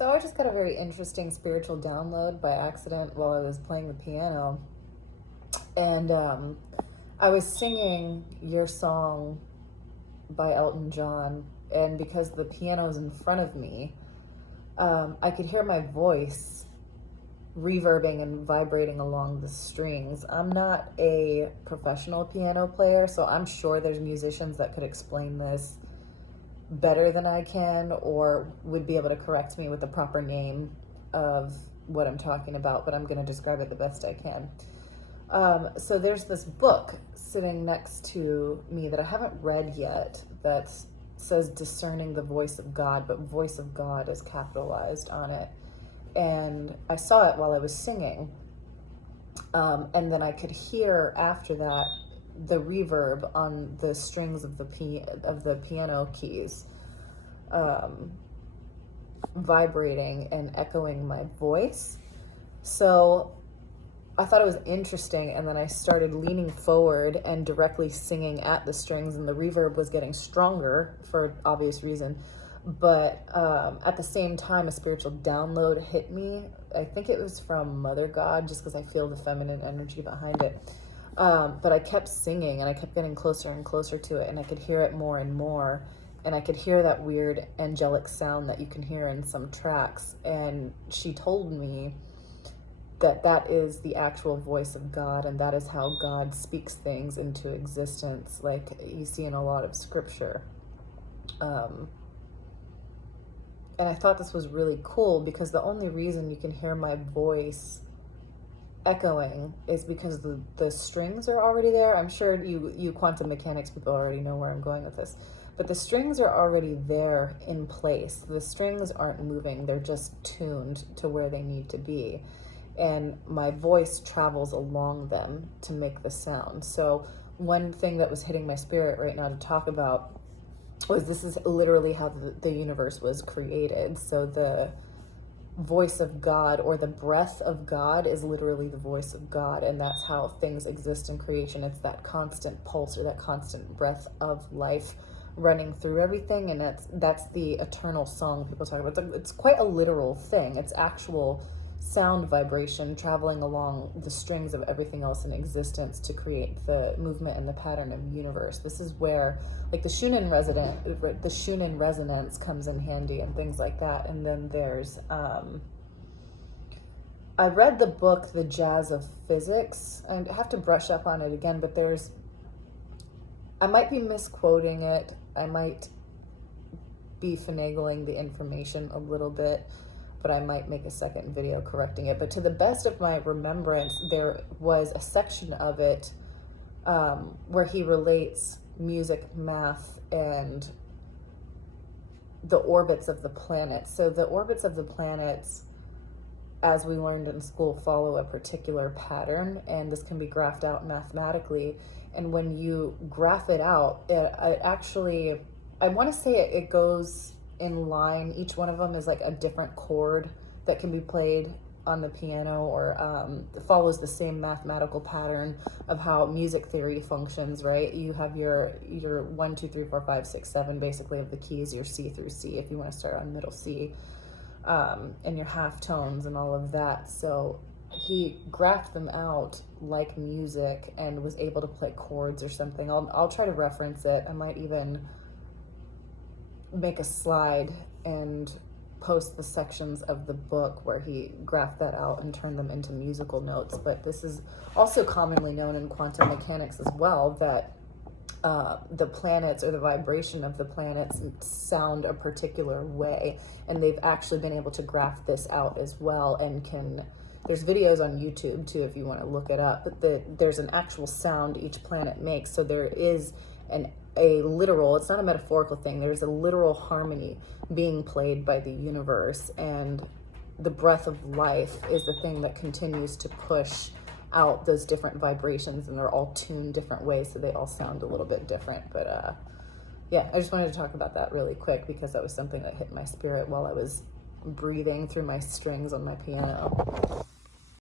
So I just got a very interesting spiritual download by accident while I was playing the piano. And I was singing your song by Elton John. And because the piano is in front of me, I could hear my voice reverbing and vibrating along the strings. I'm not a professional piano player, so I'm sure there's musicians that could explain this better than I can or would be able to correct me with the proper name of what I'm talking about, but I'm going to describe it the best I can. So there's this book sitting next to me that I haven't read yet that says Discerning the Voice of God, but Voice of God is capitalized on it. And I saw it while I was singing. And then I could hear after that the reverb on the strings of the piano keys vibrating and echoing my voice. So I thought it was interesting, and then I started leaning forward and directly singing at the strings, and the reverb was getting stronger for obvious reason. But at the same time, a spiritual download hit me. I think it was from Mother God, just because I feel the feminine energy behind it. But I kept singing, and I kept getting closer and closer to it, and I could hear it more and more. And I could hear that weird angelic sound that you can hear in some tracks. And she told me that that is the actual voice of God, and that is how God speaks things into existence, like you see in a lot of scripture. And I thought this was really cool because the only reason you can hear my voice echoing is because the strings are already there. I'm sure you quantum mechanics people already know where I'm going with this. But the strings are already there in place. The strings aren't moving. They're just tuned to where they need to be. And my voice travels along them to make the sound. So one thing that was hitting my spirit right now to talk about was this is literally how the universe was created. So the voice of God, or the breath of God, is literally the voice of God, and that's how things exist in creation. It's that constant pulse, or that constant breath of life running through everything, and that's the eternal song people talk about. It's quite a literal thing. It's actual sound vibration traveling along the strings of everything else in existence to create the movement and the pattern of universe. This is where, like, the Schumann resonance comes in handy and things like that. And then there's I read the book The Jazz of Physics. I have to brush up on it again, but I might be misquoting it. I might be finagling the information a little bit, but I might make a second video correcting it. But to the best of my remembrance, there was a section of it where he relates music, math, and the orbits of the planets. So the orbits of the planets, as we learned in school, follow a particular pattern, and this can be graphed out mathematically. And when you graph it out, it actually, I want to say it goes in line. Each one of them is like a different chord that can be played on the piano, or follows the same mathematical pattern of how music theory functions, right? You have your 1, 2, 3, 4, 5, 6, 7 basically of the keys, your C through C if you want to start on middle C, and your half tones and all of that. So he graphed them out like music and was able to play chords or something. I'll try to reference it. I might even make a slide and post the sections of the book where he graphed that out and turned them into musical notes. But this is also commonly known in quantum mechanics as well, that the planets, or the vibration of the planets, sound a particular way, and they've actually been able to graph this out as well, and there's videos on YouTube too if you want to look it up, but there's an actual sound each planet makes. So there is a literal, it's not a metaphorical thing, there's a literal harmony being played by the universe, and the breath of life is the thing that continues to push out those different vibrations, and they're all tuned different ways, so they all sound a little bit different. But yeah, I just wanted to talk about that really quick because that was something that hit my spirit while I was breathing through my strings on my piano.